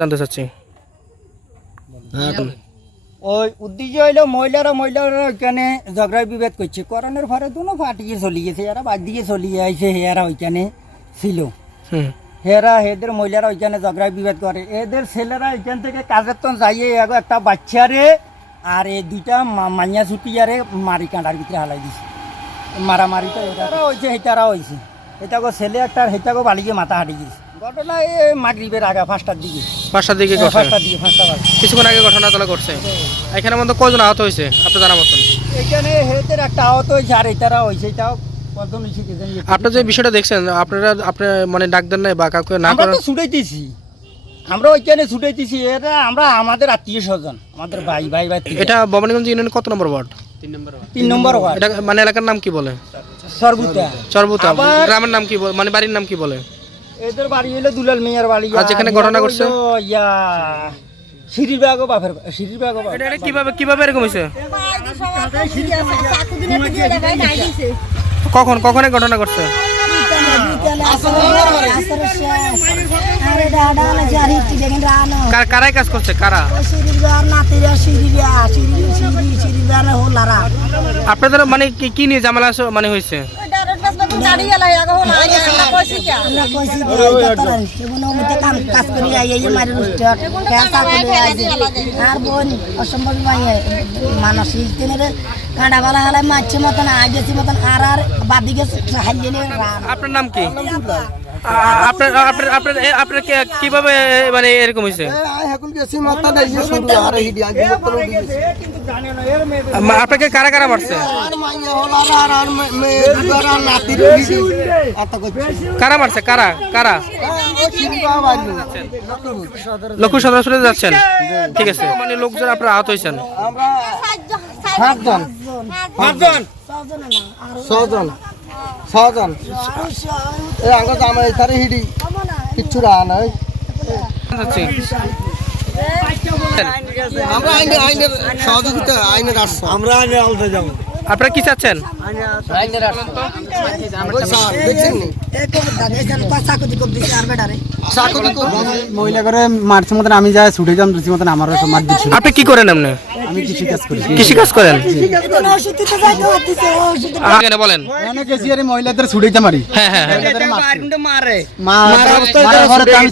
জানতে চাচ্ছি। ওই উদ্দেশ্য হইল মহিলারা মহিলারা ওইখানে ঝগড়া বিভেদ করছে। করোনার পরে দুনো ফাটিয়ে চলে গেছে এরা বাদ দিয়ে চলে আইছে হেয়ারা ওইখানে ছিল। হেরা এদের মহিলারা ওইখানে ঝগড়া বিভেদ করে। এদের ছেলেরা এখান থেকে কাজের তো যাইয়ে একটা বাচ্চারে আর এই দুইটা মা- মাইয়া ছুটিয়ারে মারি কাঁটার ভিতরে হালাই দিছে। মারামারিটা এটা হয়েছে হেতারা হয়েছে এটাকে ছেলে একটা হেতাকে বালিকে মাথা হাঁটি গেছে। ঘটনা এই মাগরিবের আগা পাঁচটার দিকে। পাঁচটার দিকে ঘটনা বাজে কিছুক্ষণ আগে ঘটনা তোলা করছে। এখানে মধ্যে কজন আহত হয়েছে? আপনার জানা মতন এখানে হেতের একটা আহত হয়েছে আর এটারা হয়েছে। আপনার যে বিষয়টা দেখছেন আপনারা আপনার মানে ডাক দেন নাই বা কাউকে না আমরা করেন তো ছুটাইতেছি। আমরা ওইখানে ছুটাইতেছি এরা আমরা আমাদের আত্মীয় স্বজন আমাদের ভাই ভাই ভাই এটা ভবানীগঞ্জ কত নম্বর ওয়ার্ড? তিন নম্বর ওয়ার্ড। এটা মানে এলাকার নাম কি বলে? সর্বুতা চরবুতা। আবার- গ্রামের নাম কি বলে মানে বাড়ির নাম কি বলে? এদের বাড়ি হলো দুলাল মিয়ার বাড়ি। আর যেখানে ঘটনা ঘটছে? ইয়া সিঁড়ির বাপের সিঁড়ির ব্যাগও এটা কীভাবে কীভাবে এরকম হয়েছে? কখন কখন ঘটনা ঘটছে? কারাই কাজ করছে? কারা? আপনাদের মানে কি কি নিয়ে আছে- মানে হয়েছে? আর বোন অসম্ভব মানসিক দিনের কাঁটা বালা হালাই মাছ মতন আগেছি মতন আর আর বাদি গেছে আপনার নাম কি? আ- আপনার আপনার আপনার আপনার কীভাবে মানে এরকম হয়েছে আপনাকে কারা কারা মারছে? কারা মারছে? কারা? কারা? লক্ষ্য সদস্য যাচ্ছেন। ঠিক আছে। মানে লোকজন আপনারা আহত হয়েছেন। পাঁচজন পাঁচজন ছজন। ছজন। এই আঙ্গ আমার এখানে হিডি। কিচ্ছু রাহা নাই। যাচ্ছি। আমরা আইনে আইনের সহযোগিতা আইনের আসছে আমরা আইনে আলতে যাব। আপনারা কি চাচ্ছেন? আইনের আমি যাই ছুটে যাম মতন আপনি কি করেন আপনি? আমি কৃষি কাজ করি। কৃষি কাজ করেন? আগে বলেন? এখানে মহিলাদের ছুটাইতে মারি হ্যাঁ হ্যাঁ হ্যাঁ। মারে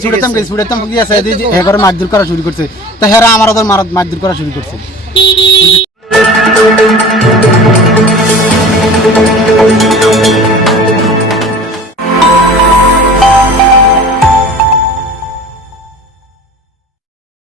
ছুটাইতাম ছুটাইতাম কি আছে করে মারধর করা শুরু করছে। তো হেরা আমার ওদের মারধর করা শুরু করছে।